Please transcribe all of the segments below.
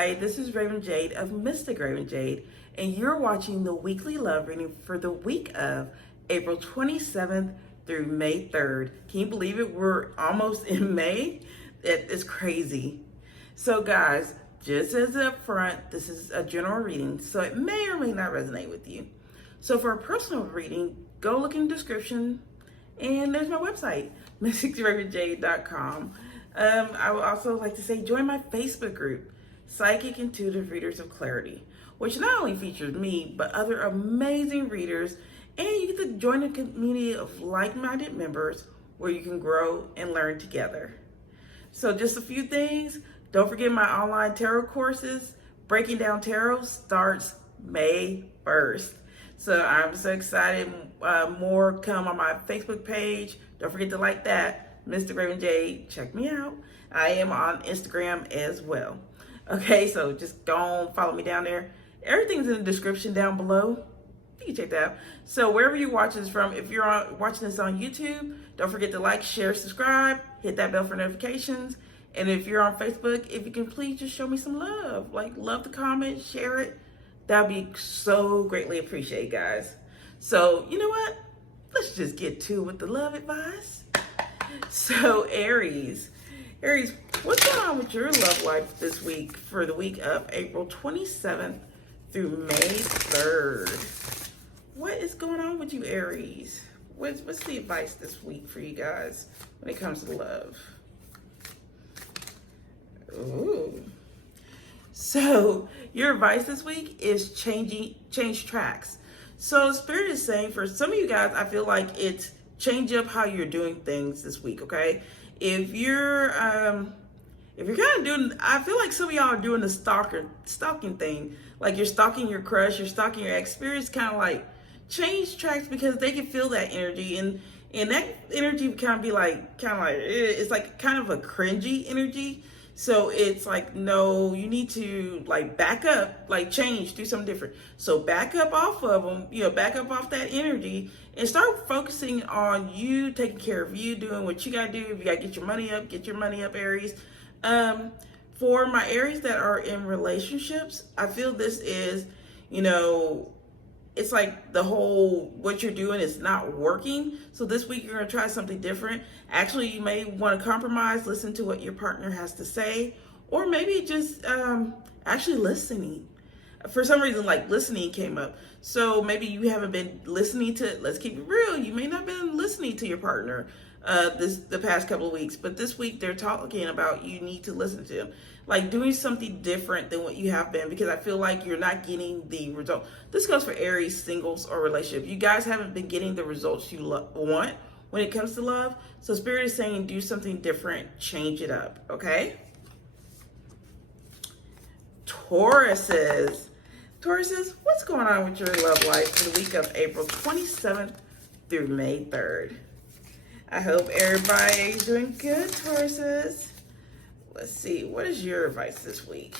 Hi, this is Raven Jade of Mystic Raven Jade, and you're watching the weekly love reading for the week of April 27th through May 3rd. Can you believe it? We're almost in May. It is crazy. So guys, just as up front, this is a general reading, so it may or may not resonate with you. So for a personal reading, go look in the description, and there's my website, mysticsravenjade.com. I would also like to say join my Facebook group, Psychic Intuitive Readers of Clarity, which not only features me, but other amazing readers, and you get to join a community of like-minded members where you can grow and learn together. So just a few things. Don't forget my online tarot courses. Breaking Down Tarot starts May 1st. So I'm so excited. More come on my Facebook page. Don't forget to like that. Mr. Raven Jade, check me out. I am on Instagram as well. Okay, so just go on, follow me down there. Everything's in the description down below. You can check that out. So wherever you watch this from, if you're watching this on YouTube, don't forget to like, share, subscribe, hit that bell for notifications. And if you're on Facebook, if you can please just show me some love. Like, love the comment, share it. That would be so greatly appreciated, guys. So, you know what? Let's just get to it with the love advice. So, Aries, what's going on with your love life this week for the week of April 27th through May 3rd? What is going on with you, Aries? What's the advice this week for you guys when it comes to love? Ooh. So, your advice this week is change tracks. So, Spirit is saying for some of you guys, I feel like it's change up how you're doing things this week, okay? If you're kind of doing, I feel like some of y'all are doing the stalking thing. Like you're stalking your crush, you're stalking your ex. Spirit's kind of like change tracks because they can feel that energy, and that energy kind of be like, it's like kind of a cringy energy. So it's like, no, you need to like back up, like change, do something different. So back up off of them, back up off that energy and start focusing on you, taking care of you, doing what you gotta do. If you gotta get your money up, Aries. For my Aries that are in relationships, I feel this is, it's like the whole, what you're doing is not working. So this week you're gonna try something different. Actually, you may wanna compromise, listen to what your partner has to say, or maybe just actually listening. For some reason, like listening came up. So maybe you haven't been listening to, let's keep it real, you may not have been listening to your partner the past couple of weeks, but this week they're talking about you need to listen to them. Like doing something different than what you have been, because I feel like you're not getting the result. This goes for Aries, singles, or relationship. You guys haven't been getting the results you want when it comes to love. So Spirit is saying do something different, change it up, okay? Tauruses, what's going on with your love life for the week of April 27th through May 3rd? I hope everybody's doing good, Tauruses. Let's see, what is your advice this week?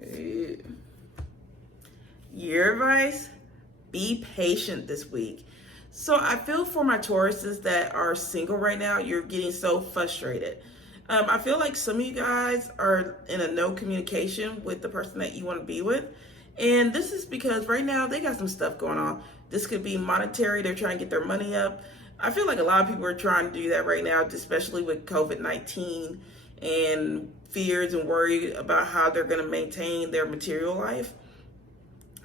Ooh. Your advice? Be patient this week. So I feel for my Tauruses that are single right now, you're getting so frustrated. I feel like some of you guys are in a no communication with the person that you want to be with. And this is because right now they got some stuff going on. This could be monetary. They're trying to get their money up. I feel like a lot of people are trying to do that right now, especially with COVID-19 and fears and worry about how they're going to maintain their material life.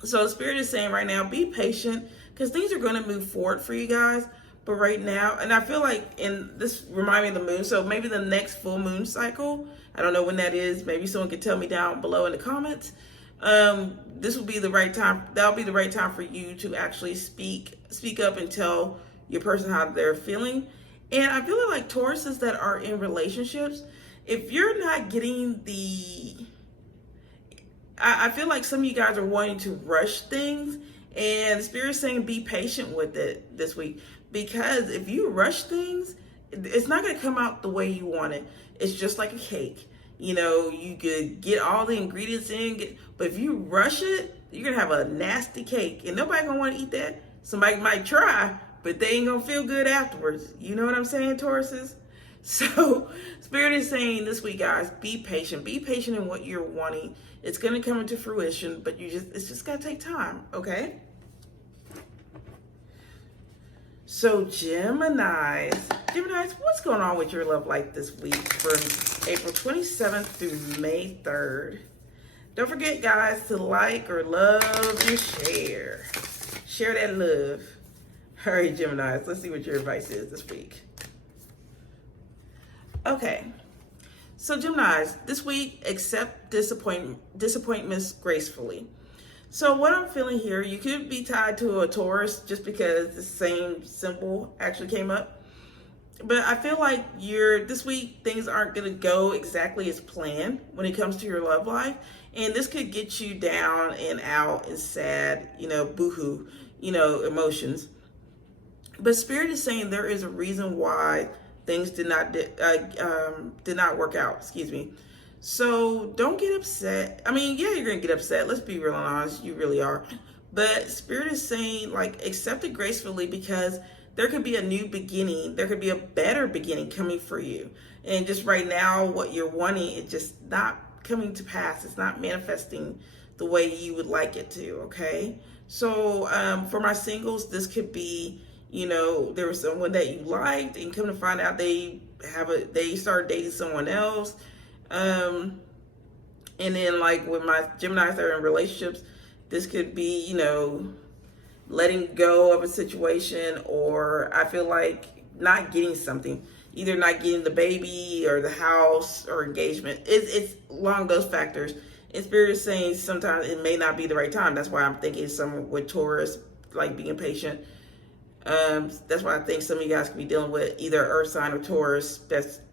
So Spirit is saying right now, be patient because things are going to move forward for you guys. But right now, and I feel like, and this reminds me of the moon, so maybe the next full moon cycle, I don't know when that is. Maybe someone could tell me down below in the comments. This will be the right time. That'll be the right time for you to actually speak up and tell your person how they're feeling. And I feel like Tauruses that are in relationships, if you're not getting I feel like some of you guys are wanting to rush things, and Spirit's saying be patient with it this week. Because if you rush things, it's not going to come out the way you want it. It's just like a cake. You could get all the ingredients in, but if you rush it, you're going to have a nasty cake. And nobody's going to want to eat that. Somebody might try, but they ain't going to feel good afterwards. You know what I'm saying, Tauruses? So Spirit is saying this week, guys, be patient. Be patient in what you're wanting. It's going to come into fruition, but it's just going to take time, okay? So Geminis, what's going on with your love life this week from April 27th through May 3rd? Don't forget, guys, to like or love and share. Share that love. All right, Geminis, let's see what your advice is this week. Okay, so Geminis, this week, accept disappointments gracefully. So what I'm feeling here, you could be tied to a Taurus just because the same symbol actually came up. But I feel like this week, things aren't going to go exactly as planned when it comes to your love life. And this could get you down and out and sad, boohoo, emotions. But Spirit is saying there is a reason why things did not work out, excuse me. So don't get upset. I mean, yeah, you're going to get upset. Let's be real and honest. You really are. But Spirit is saying, like, accept it gracefully because there could be a new beginning. There could be a better beginning coming for you. And just right now, what you're wanting is just not coming to pass. It's not manifesting the way you would like it to, okay? So for my singles, this could be, there was someone that you liked and come to find out they started dating someone else. And then like with my Geminis that are in relationships, this could be, letting go of a situation, or I feel like not getting something, either not getting the baby or the house or engagement. It's along those factors. And Spirit is saying sometimes it may not be the right time. That's why I'm thinking someone with Taurus, like being patient. That's why I think some of you guys could be dealing with either Earth sign or Taurus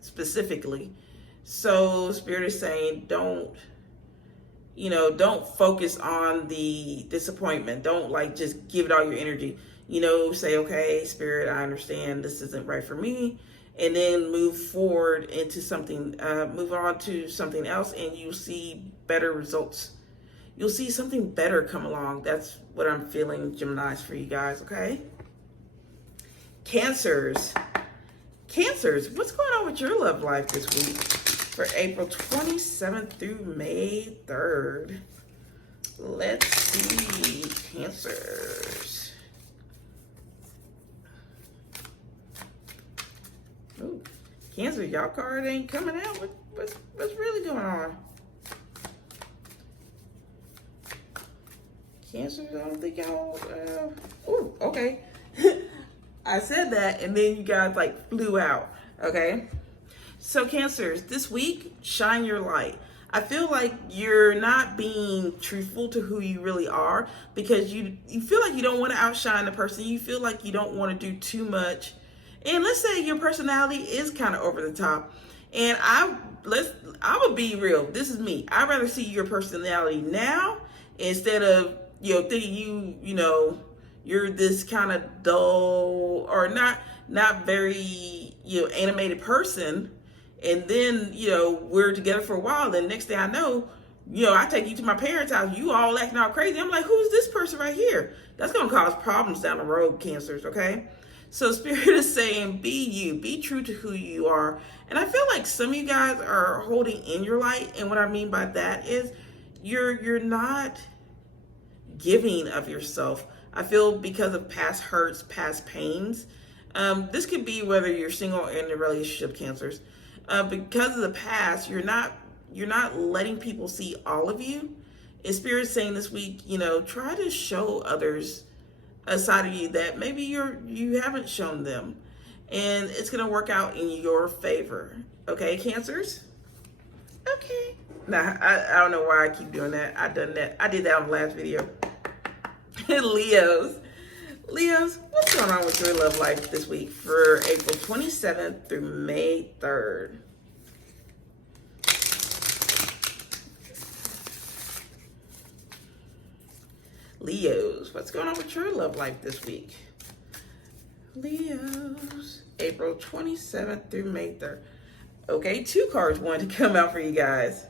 specifically. So Spirit is saying don't focus on the disappointment. Don't like just give it all your energy. Say, okay, Spirit, I understand this isn't right for me. And then move forward into something, move on to something else, and you'll see better results. You'll see something better come along. That's what I'm feeling, Geminis, for you guys, okay? Cancers, what's going on with your love life this week for April 27th through May 3rd? Let's see, Cancers. Ooh, Cancer, y'all card ain't coming out. What's really going on? Cancers, I don't think y'all, ooh, okay. I said that, and then you guys like flew out, okay? So Cancers, this week, shine your light. I feel like you're not being truthful to who you really are because you feel like you don't want to outshine the person. You feel like you don't want to do too much. And let's say your personality is kind of over the top. And I'm gonna be real. This is me. I'd rather see your personality now instead of thinking you're this kind of dull or not very animated person, and then we're together for a while, then next thing I know, I take you to my parents' house, you all acting all crazy. I'm like, who's this person right here? That's gonna cause problems down the road, Cancers, okay? So Spirit is saying, be you, be true to who you are. And I feel like some of you guys are holding in your light, and what I mean by that is you're not giving of yourself. I feel because of past hurts, past pains. This could be whether you're single or in a relationship, Cancers. Because of the past, you're not letting people see all of you. And Spirit's saying this week, try to show others a side of you that maybe you haven't shown them, and it's gonna work out in your favor. Okay, Cancers. Okay. Now I don't know why I keep doing that. I did that on the last video. Leos, what's going on with your love life this week for April 27th through May 3rd? Leos, what's going on with your love life this week? Leos, April 27th through May 3rd. Okay, 2 cards wanted to come out for you guys.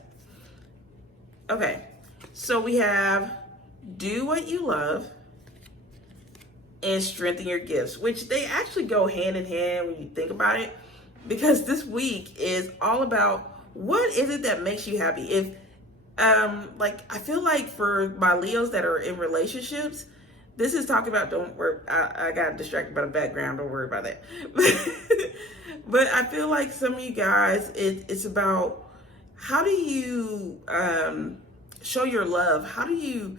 Okay, so we have do what you love and strengthen your gifts, which they actually go hand in hand when you think about it. because this week is all about what is it that makes you happy. If like I feel like for my Leos that are in relationships, this is talking about, don't worry, I got distracted by the background, don't worry about that. But I feel like some of you guys, it's about how do you show your love? How do you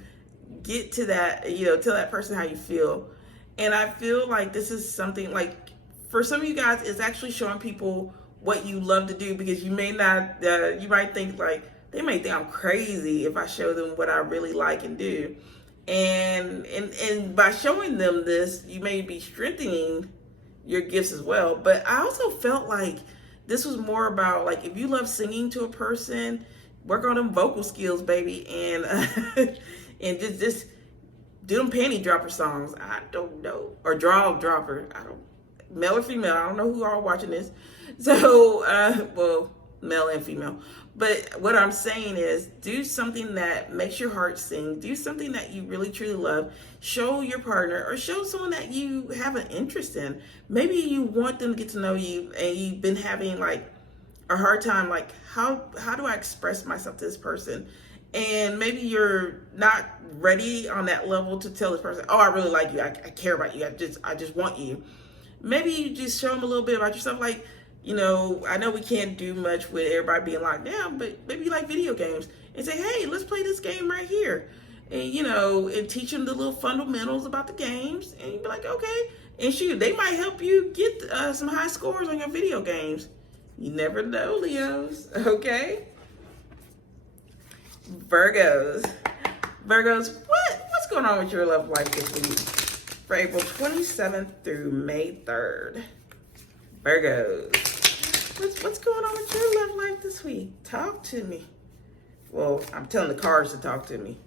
get to that, you know, tell that person how you feel? And I feel like this is something like, for some of you guys, it's actually showing people what you love to do, because you may not, you might think like, they may think I'm crazy if I show them what I really like and do. And by showing them this, you may be strengthening your gifts as well. But I also felt like this was more about, like, if you love singing to a person, work on them vocal skills, baby, and and just do them panty dropper songs. I don't know, or draw dropper. I don't, male or female. I don't know who are watching this. So, well, male and female. But what I'm saying is, do something that makes your heart sing. Do something that you really truly love. Show your partner, or show someone that you have an interest in. Maybe you want them to get to know you, and you've been having like a hard time, like, how do I express myself to this person? And maybe you're not ready on that level to tell this person, oh, I really like you. I care about you. I just want you. Maybe you just show them a little bit about yourself. Like, you know, I know we can't do much with everybody being locked down, but maybe you like video games, and say, hey, let's play this game right here. And, you know, and teach them the little fundamentals about the games. And you'd be like, okay. And shoot, they might help you get some high scores on your video games. You never know, Leos, okay? Virgos, what's going on with your love life this week? For April 27th through May 3rd. Virgos, what's going on with your love life this week? Talk to me. Well, I'm telling the cards to talk to me.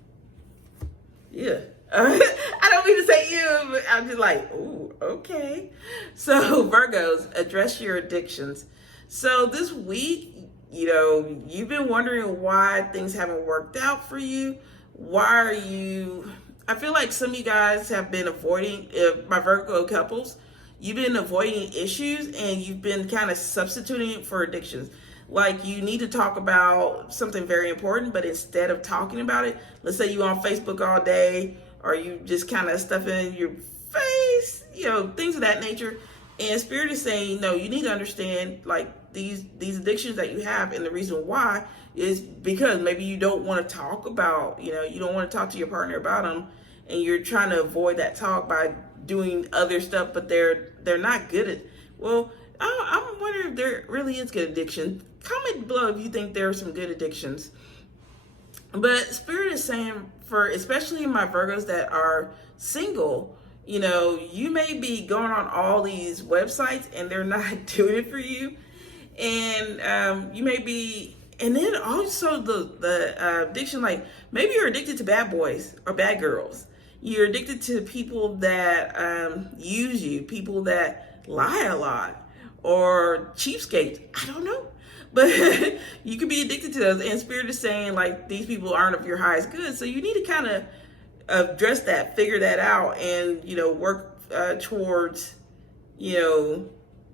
Yeah. I don't mean to say you, but I'm just like, ooh, okay. So Virgos, address your addictions. So this week, you know, you've been wondering why things haven't worked out for you. Why are you, I feel like some of you guys have been avoiding, my Virgo couples, you've been avoiding issues, and you've been kind of substituting it for addictions. Like, you need to talk about something very important, but instead of talking about it, let's say you on Facebook all day, or you just kind of stuff in your face, you know, things of that nature. And Spirit is saying, no, you need to understand, like, these addictions that you have, and the reason why is because maybe you don't want to talk about, you know, you don't want to talk to your partner about them, and you're trying to avoid that talk by doing other stuff, but they're not good at. Well, I'm wondering if there really is good addiction. Comment below if you think there are some good addictions. But Spirit is saying, for especially my Virgos that are single, you know, you may be going on all these websites and they're not doing it for you. And you may be, and then also the addiction, like maybe you're addicted to bad boys or bad girls. You're addicted to people that use you, people that lie a lot, or cheapskates. I don't know. But you could be addicted to those. And Spirit is saying, like, these people aren't of your highest good. So you need to kind of address that, figure that out, and, you know, work towards, you know,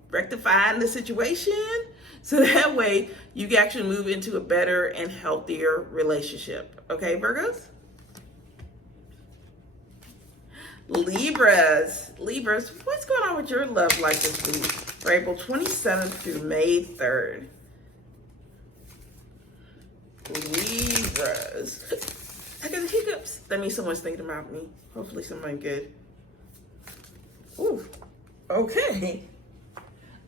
rectifying the situation. So that way you can actually move into a better and healthier relationship. Okay, Virgos? Libras, what's going on with your love life this week? For April 27th through May 3rd. Libras. I got the hiccups. That means someone's thinking about me. Hopefully someone good. Ooh, okay.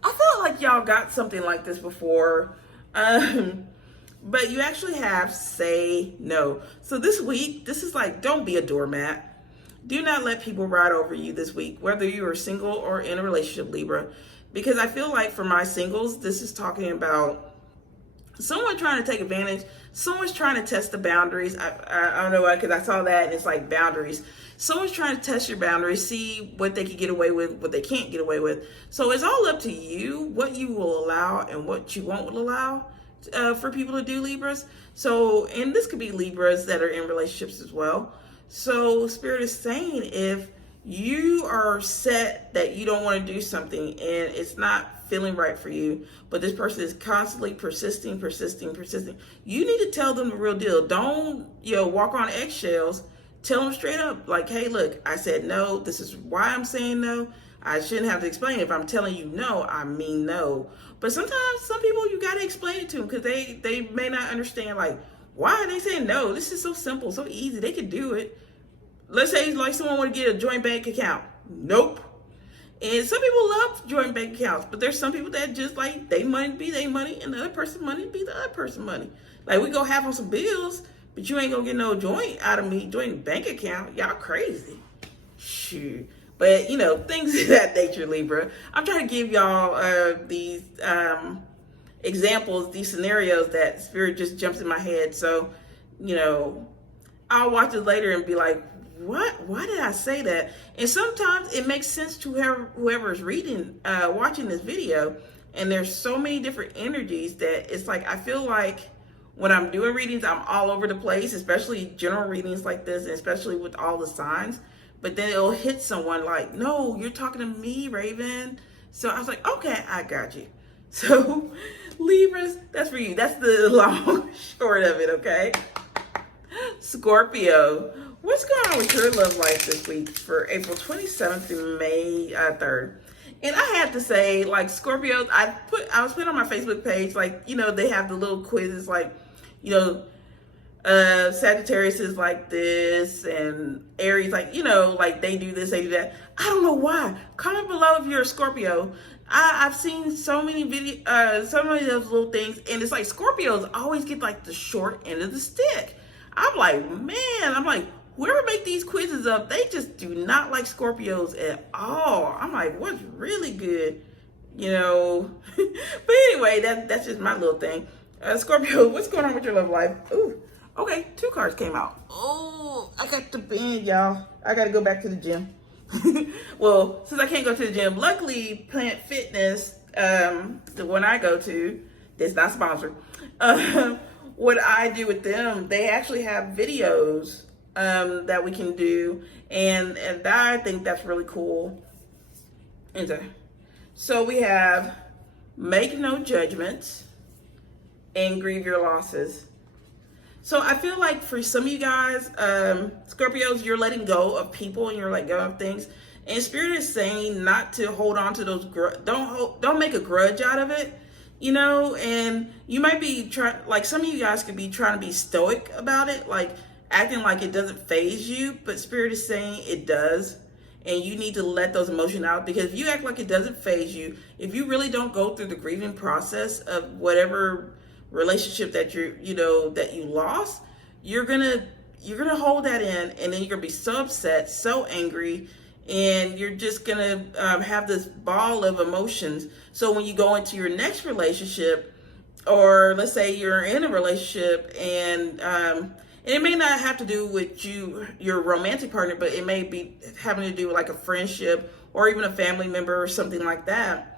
I felt like y'all got something like this before. But you actually have say no. So this week, this is like, don't be a doormat. Do not let people ride over you this week, whether you are single or in a relationship, Libra. Because I feel like for my singles, this is talking about someone trying to take advantage. Someone's trying to test the boundaries. I don't know why, because I saw that and it's like boundaries. Someone's trying to test your boundaries, see what they can get away with, what they can't get away with. So it's all up to you what you will allow and what you won't allow for people to do, Libras. So, and this could be Libras that are in relationships as well. So Spirit is saying, if you are set that you don't want to do something and it's not feeling right for you, but this person is constantly persisting. You need to tell them the real deal. Don't, walk on eggshells. Tell them straight up, like, hey, look, I said no. This is why I'm saying no. I shouldn't have to explain. If I'm telling you no, I mean no. But sometimes some people, you got to explain it to them because they may not understand, like, why are they saying no? This is so simple, so easy. They could do it. Let's say like someone want to get a joint bank account. Nope. And some people love joint bank accounts, but there's some people that just like they money be their money and the other person's money be the other person's money. Like we go have on some bills, but you ain't gonna get no joint out of me, joint bank account. Y'all crazy. Shoot. But things of that nature, Libra. I'm trying to give y'all these examples, these scenarios that Spirit just jumps in my head. So, I'll watch it later and be like, what? Why did I say that? And sometimes it makes sense to whoever's reading, watching this video. And there's so many different energies that it's like, I feel like when I'm doing readings, I'm all over the place, especially general readings like this, and especially with all the signs. But then it'll hit someone like, no, you're talking to me, Raven. So I was like, okay, I got you. So Libras, that's for you. That's the long short of it, okay? Scorpio, what's going on with your love life this week for April 27th through May 3rd? And I have to say, like, Scorpios, I was putting on my Facebook page, like, they have the little quizzes, like, Sagittarius is like this, and Aries, like, like they do this, they do that. I don't know why. Comment below if you're a Scorpio. I've seen so many so many of those little things, and it's like Scorpios always get like the short end of the stick. I'm like, man, whoever make these quizzes up, they just do not like Scorpios at all. I'm like, what's really good, But anyway, that's just my little thing. Scorpio, what's going on with your love life? Ooh, okay, 2 cards came out. Oh, I got to bend, y'all. I got to go back to the gym. Well, since I can't go to the gym, luckily Plant Fitness, the one I go to, that's not sponsored. What I do with them, they actually have videos that we can do, and I think that's really cool. And so we have make no judgments and grieve your losses. So I feel like for some of you guys, Scorpios, you're letting go of people and you're letting go of things. And Spirit is saying not to hold on to those, don't make a grudge out of it, and you might be trying, like some of you guys could be trying to be stoic about it, like acting like it doesn't faze you, but Spirit is saying it does. And you need to let those emotions out, because if you act like it doesn't faze you, if you really don't go through the grieving process of whatever relationship that that you lost, you're gonna hold that in, and then you're gonna be so upset, so angry, and you're just gonna have this ball of emotions. So when you go into your next relationship, or let's say you're in a relationship, and it may not have to do with your romantic partner, but it may be having to do with like a friendship or even a family member or something like that.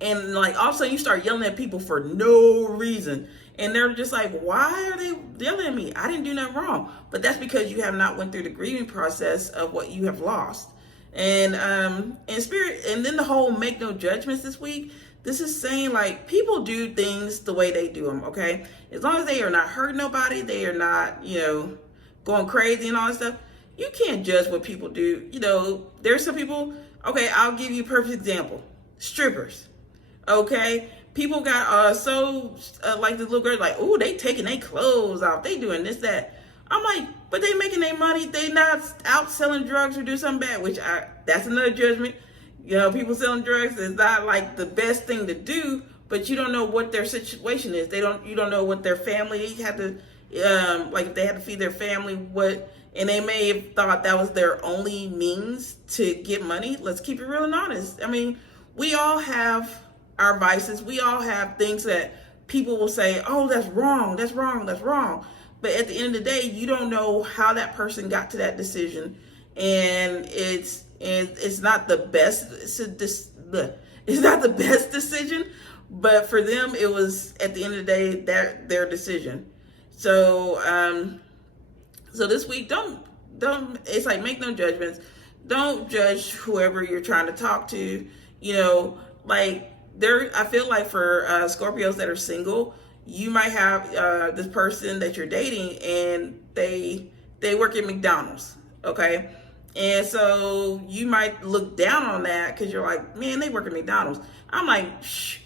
And like all of a sudden you start yelling at people for no reason. And they're just like, why are they yelling at me? I didn't do nothing wrong. But that's because you have not went through the grieving process of what you have lost. And Spirit, and then the whole make no judgments this week, this is saying like people do things the way they do them, okay? As long as they are not hurting nobody, they are not, going crazy and all that stuff, you can't judge what people do. There's some people, okay, I'll give you a perfect example. Strippers. Okay, people got like the little girl, like, oh, they taking their clothes off, they doing this, that. I'm like, but they making their money, they not out selling drugs or do something bad, which that's another judgment. People selling drugs is not like the best thing to do, but you don't know what their situation is. You don't know what their family had to, like if they had to feed their family, and they may have thought that was their only means to get money. Let's keep it real and honest. I mean, we all have our vices. We all have things that people will say, oh, that's wrong, that's wrong, that's wrong. But at the end of the day, you don't know how that person got to that decision. And it's not the best, it's not the best decision, but for them, it was, at the end of the day, their decision. So, so this week, don't, it's like, make no judgments. don't judge whoever you're trying to talk to. You know, like I feel like for Scorpios that are single, you might have this person that you're dating, and they work at McDonald's, okay? And so you might look down on that because you're like, man, they work at McDonald's. I'm like, shh.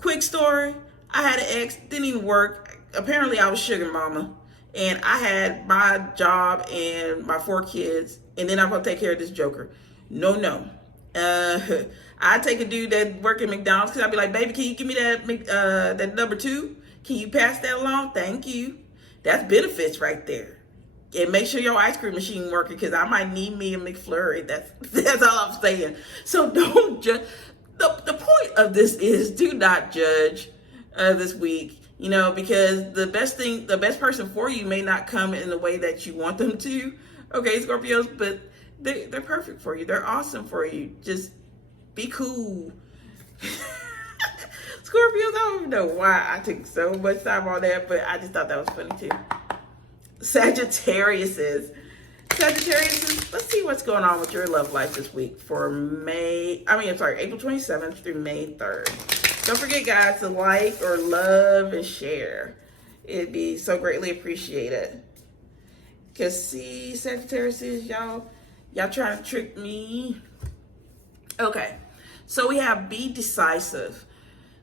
Quick story. I had an ex, didn't even work. Apparently I was sugar mama, and I had my job and my 4 kids, and then I'm gonna take care of this joker. No. I take a dude that work at McDonald's because I'd be like, baby, can you give me that number 2? Can you pass that along? Thank you. That's benefits right there. And make sure your ice cream machine working, because I might need me a McFlurry. That's all I'm saying. So don't judge. The point of this is, do not judge this week, you know, because the best person for you may not come in the way that you want them to. Okay, Scorpios, but they're perfect for you. They're awesome for you. Just be cool. Scorpios, I don't even know why I took so much time on that, but I just thought that was funny too. Sagittariuses, let's see what's going on with your love life this week for April 27th through May 3rd. Don't forget, guys, to like or love and share. It'd be so greatly appreciated. Because see, Sagittariuses, y'all trying to trick me. Okay, so we have be decisive.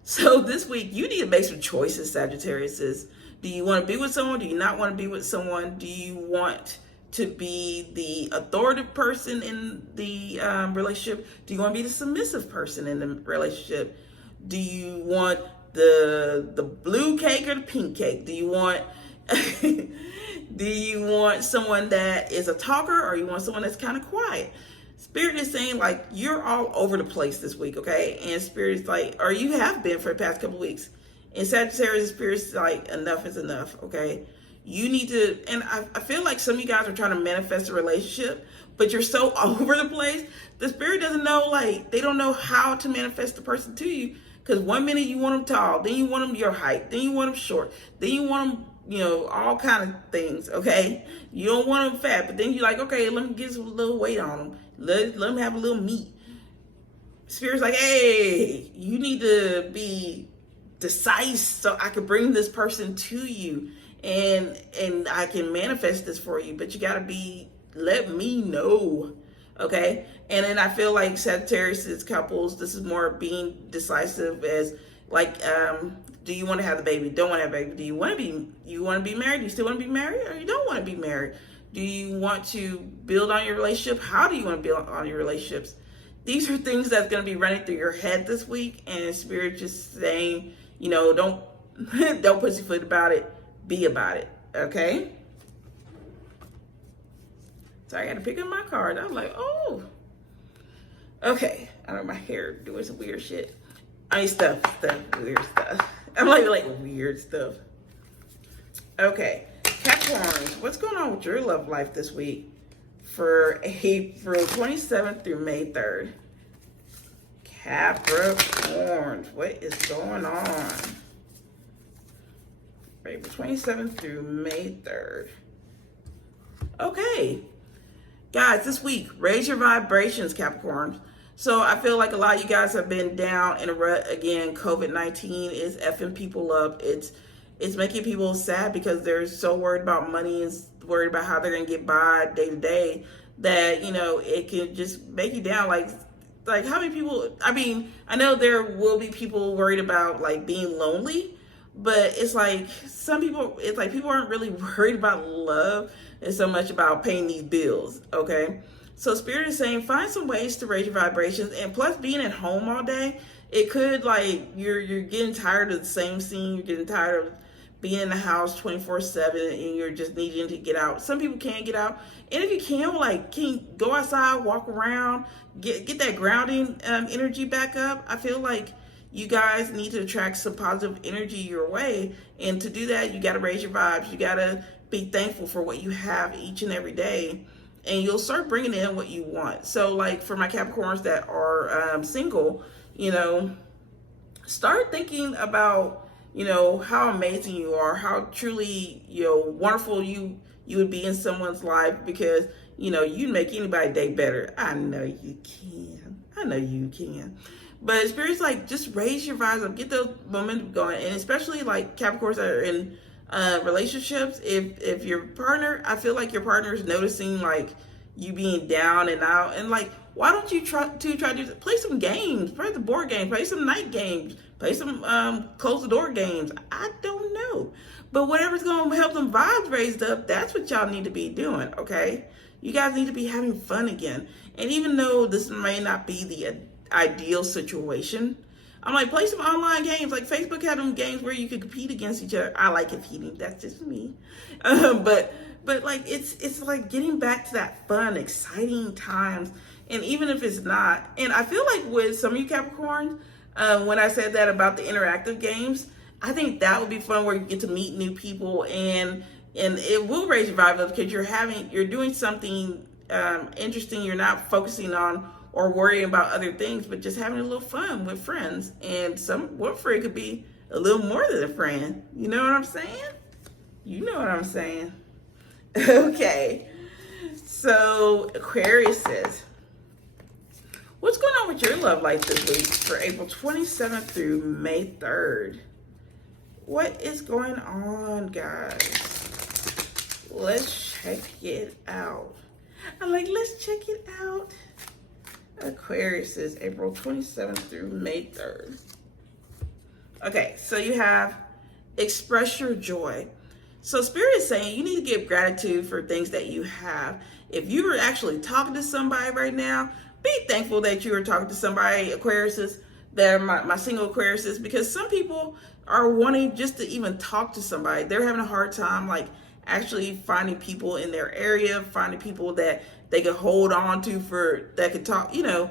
So this week, you need to make some choices, Sagittariuses. Do you want to be with someone? Do you not want to be with someone? Do you want to be the authoritative person in the relationship? Do you want to be the submissive person in the relationship? Do you want the blue cake or the pink cake? Do you want someone that is a talker, or you want someone that's kind of quiet? Spirit is saying, like, you're all over the place this week, okay? And Spirit is like, or you have been for the past couple of weeks. And Sagittarius, Spirit's like, enough is enough, okay? You need to, and I feel like some of you guys are trying to manifest a relationship, but you're so over the place. The Spirit doesn't know, like, they don't know how to manifest the person to you. Because 1 minute you want them tall, then you want them your height, then you want them short, then you want them, you know, all kind of things, okay? You don't want them fat, but then you're like, okay, let me get some little weight on them. Let them have a little meat. Spirit's like, hey, you need to be decisive so I can bring this person to you, and I can manifest this for you. But you gotta let me know, okay? And then I feel like Sagittarius couples, this is more being decisive as like, do you want to have the baby? Don't want to have a baby? Do you want to be married? Do you still want to be married, or you don't want to be married? Do you want to build on your relationship? How do you want to build on your relationships? These are things that's going to be running through your head this week, and Spirit just saying, you know, don't pussyfoot about it. Be about it, okay? So I got to pick up my card. I was like, oh, okay. I don't know, my hair doing some weird shit. I mean, weird stuff. I'm like weird stuff. Okay, Capricorns, what's going on with your love life this week for April 27th through May 3rd? Capricorns, what is going on? April 27th through May 3rd. Okay, guys, this week, raise your vibrations, Capricorns. So I feel like a lot of you guys have been down in a rut again. COVID-19 is effing people up. It's making people sad because they're so worried about money and worried about how they're gonna get by day to day that, you know, it can just make you down. Like how many people, I mean, I know there will be people worried about like being lonely, but it's like some people, it's like people aren't really worried about love and so much about paying these bills, okay? So Spirit is saying, find some ways to raise your vibrations. And plus, being at home all day, it could, like, you're getting tired of the same scene. You're getting tired of being in the house 24/7, and you're just needing to get out. Some people can't get out. And if you can go outside, walk around, get that grounding energy back up. I feel like you guys need to attract some positive energy your way. And to do that, you got to raise your vibes. You got to be thankful for what you have each and every day. And you'll start bringing in what you want. So like for my Capricorns that are single, you know, start thinking about, you know, how amazing you are, how truly, you know, wonderful you would be in someone's life, because you know, you make anybody day better. I know you can. I know you can. But Spirit's like, just raise your vibes up, get the momentum going. And especially like Capricorns that are in relationships, if your partner, I feel like your partner is noticing like you being down and out, and like, why don't you try to play some games, play the board game, play some night games, play some close the door games. I don't know, but whatever's going to help them vibes raised up, that's what y'all need to be doing. Okay, you guys need to be having fun again. And even though this may not be the ideal situation, I'm like, play some online games. Like Facebook had them games where you could compete against each other. I like competing. That's just me. But like, it's like getting back to that fun, exciting times. And even if it's not, and I feel like with some of you Capricorns, when I said that about the interactive games, I think that would be fun where you get to meet new people, and it will raise your vibe up because you're doing something interesting. You're not focusing on or worrying about other things, but just having a little fun with friends. And one friend could be a little more than a friend. You know what I'm saying? You know what I'm saying. Okay. So Aquarius says, what's going on with your love life this week for April 27th through May 3rd? What is going on, guys? Let's check it out. I'm like, let's check it out. Aquarius is April 27th through May 3rd. Okay, so you have express your joy. So Spirit is saying you need to give gratitude for things that you have. If you are actually talking to somebody right now, be thankful that you are talking to somebody, Aquariuses, that are my single Aquariuses, because some people are wanting just to even talk to somebody. They're having a hard time like actually finding people in their area, finding people that they can hold on to that could talk, you know,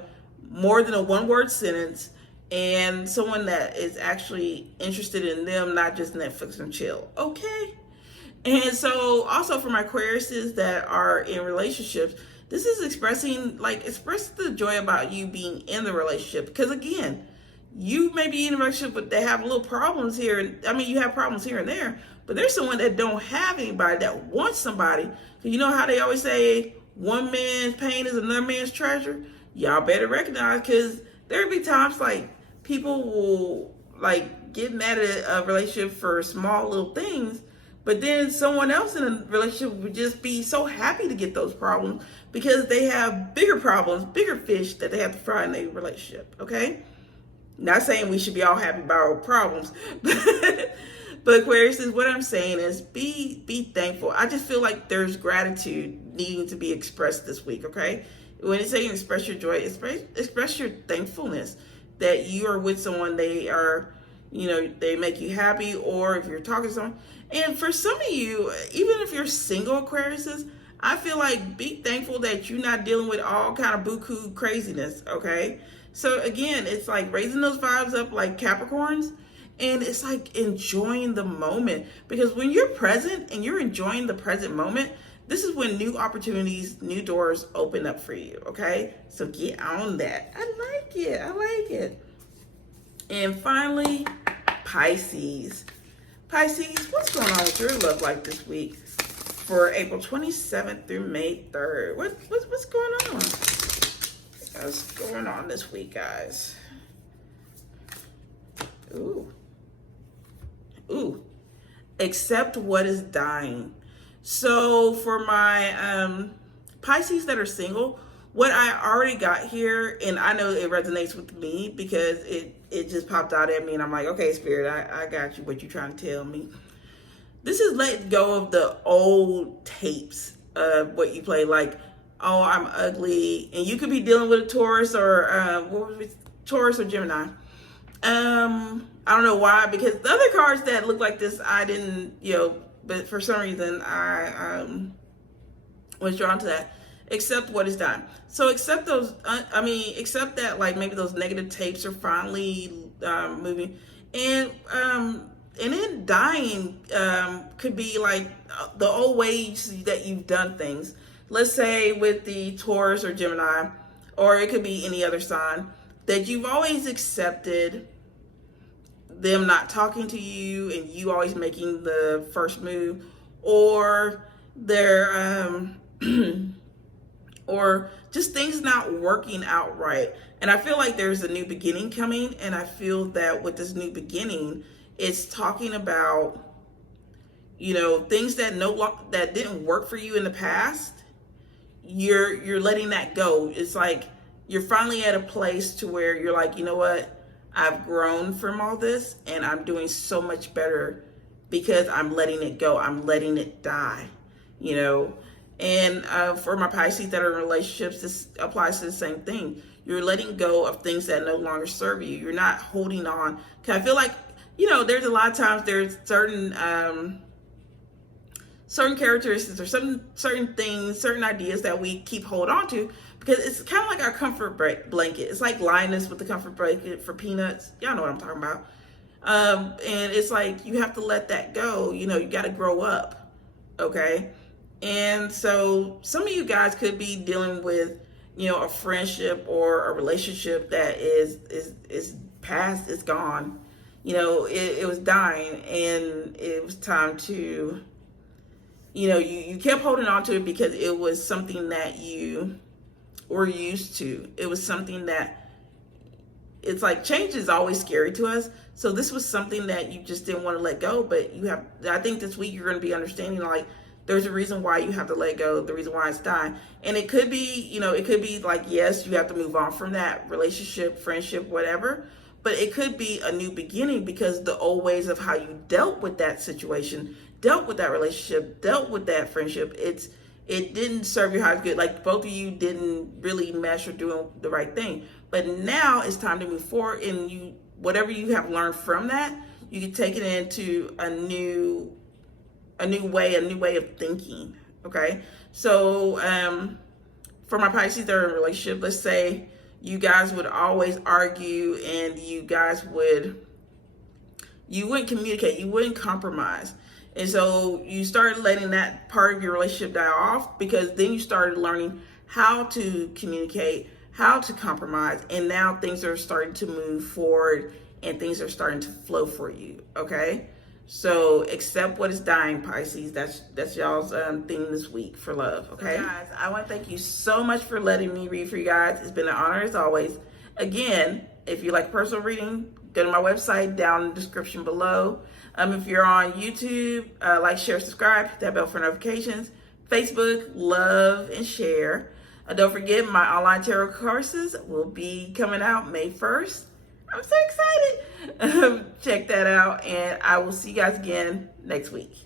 more than a one-word sentence, and someone that is actually interested in them, not just Netflix and chill. Okay. And so also for my Aquariuses that are in relationships, this is express the joy about you being in the relationship. Because again, you may be in a relationship, but they have little problems here. I mean, you have problems here and there, but there's someone that don't have anybody that wants somebody. You know how they always say, one man's pain is another man's treasure? Y'all better recognize, because there'll be times like people will like get mad at a relationship for small little things, but then someone else in a relationship would just be so happy to get those problems because they have bigger problems, bigger fish that they have to fry in their relationship. Okay? Not saying we should be all happy about our problems, but Aquarius, is what I'm saying is be thankful. I just feel like there's gratitude needing to be expressed this week, okay? When it's saying express your joy, express your thankfulness that you are with someone, they are, you know, they make you happy, or if you're talking to someone. And for some of you, even if you're single Aquariuses, I feel like be thankful that you're not dealing with all kind of buku craziness, okay? So again, it's like raising those vibes up like Capricorns, and it's like enjoying the moment, because when you're present and you're enjoying the present moment, this is when new opportunities, new doors open up for you, okay? So get on that. I like it. I like it. And finally, Pisces. Pisces, what's going on with your love life this week for April 27th through May 3rd? What's going on? What's going on this week, guys? Ooh. Accept what is dying. So for my Pisces that are single, what I already got here, and I know it resonates with me because it just popped out at me, and I'm like, okay, Spirit, I got you, what you trying to tell me. This is letting go of the old tapes of what you play, like, oh, I'm ugly, and you could be dealing with a Taurus or Taurus or Gemini. I don't know why, because the other cards that look like this, I didn't, but for some reason I was drawn to that. Accept what is done. So accept those, accept that like maybe those negative tapes are finally moving. And then dying could be like the old ways that you've done things. Let's say with the Taurus or Gemini, or it could be any other sign, that you've always accepted them not talking to you and you always making the first move, or they're or just things not working out right. And I feel like there's a new beginning coming, and I feel that with this new beginning, it's talking about, you know, things that that didn't work for you in the past. You're letting that go. It's like you're finally at a place to where you're like, you know what? I've grown from all this, and I'm doing so much better because I'm letting it go. I'm letting it die, you know. And for my Pisces that are in relationships, this applies to the same thing. You're letting go of things that no longer serve you. You're not holding on. Because I feel like, you know, there's a lot of times there's certain characteristics or certain things, certain ideas that we keep hold on to because it's kind of like our comfort blanket. It's like Linus with the comfort blanket for Peanuts. Y'all know what I'm talking about. And it's like you have to let that go. You know, you got to grow up. Okay. And so some of you guys could be dealing with, you know, a friendship or a relationship that is past, it's gone. You know, it was dying, and it was time to, you know, you kept holding on to it because it was something that you were used to. It was something that, it's like change is always scary to us. So this was something that you just didn't want to let go, but I think this week you're going to be understanding, like, there's a reason why you have to let go, the reason why it's dying. And it could be, you know, it could be like, yes, you have to move on from that relationship, friendship, whatever. But it could be a new beginning because the old ways of how you dealt with that situation, dealt with that relationship, dealt with that friendship, it didn't serve your highest good. Like both of you didn't really mesh or doing the right thing. But now it's time to move forward, and whatever you have learned from that, you can take it into a new way of thinking. Okay. So for my Pisces that are in a relationship, let's say you guys would always argue, and you wouldn't communicate, you wouldn't compromise. And so you started letting that part of your relationship die off, because then you started learning how to communicate, how to compromise, and now things are starting to move forward and things are starting to flow for you. Okay. So accept what is dying, Pisces. That's y'all's theme this week for love. Okay, so guys, I want to thank you so much for letting me read for you guys. It's been an honor as always. Again, if you like personal reading, go to my website down in the description below. If you're on YouTube, like, share, subscribe, hit that bell for notifications. Facebook, love and share. Don't forget, my online tarot courses will be coming out May 1st. I'm so excited. Check that out, and I will see you guys again next week.